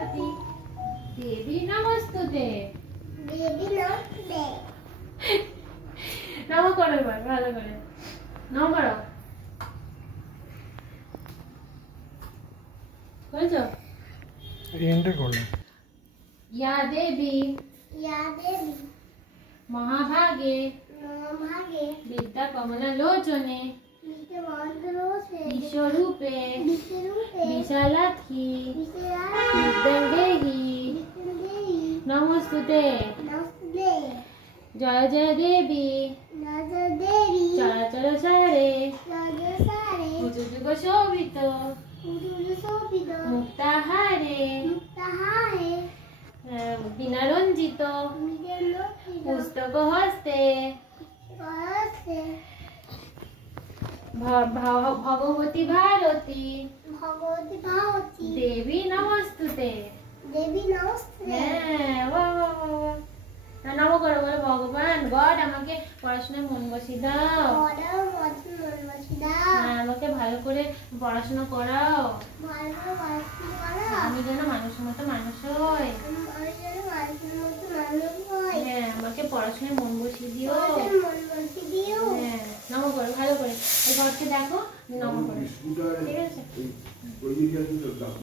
দেবী নমস্তুতে। দেবী নমস্তুতে। নম করো এবার ভালো করে নম করো। করেছো? এন্ডে করলাম। ইয়া দেবী ইয়া দেবী মহাভাগে মহাভাগে বিদ্যা কমলা লোচনে বিদ্যমন্ত্রোষে বিশ্বরূপে বিশ্বরূপে বিশালাক্ষী বিশ্বরাত্রি বিদ্যাদেহি বিদ্যাদেবী নমস্তুতে। নমস্তুতে। জয় জয় দেবী রাজা দেবী চরাচর সারে রাজসারে উজুযুগ শোভিত উদুর শোভিত মুক্তাহারে মুক্তাহারে বিনারঞ্জিত নিজের লোকিত পুস্তক হস্তে কলসে ভগবতী ভারতী ভগবতী ভাবতী দেবী নমস্তুতে। দেবী নমস্তুতে। হ্যাঁ বাহ বাহ বাহ। নম করো বলো ভগবান গড আমাকে পড়াশোনায় মন বসিয়ে দাও। বড় মধুর মনবাসী দাও। আমাকে ভালো করে পড়াশোনা করাও। ভালো করে পড়াশোনা করো। আমি যেন মানুষের মতো মানুষ হই। আমি যেন মানুষের মতো মানুষ হই। হ্যাঁ আমাকে পড়াশোনায় মন বসিয়ে দিও। তোমাদের মনবাসী দিও। হ্যাঁ নম করো ভালো করে। এই ঘরকে দেখো নম করো। ঠিক আছে।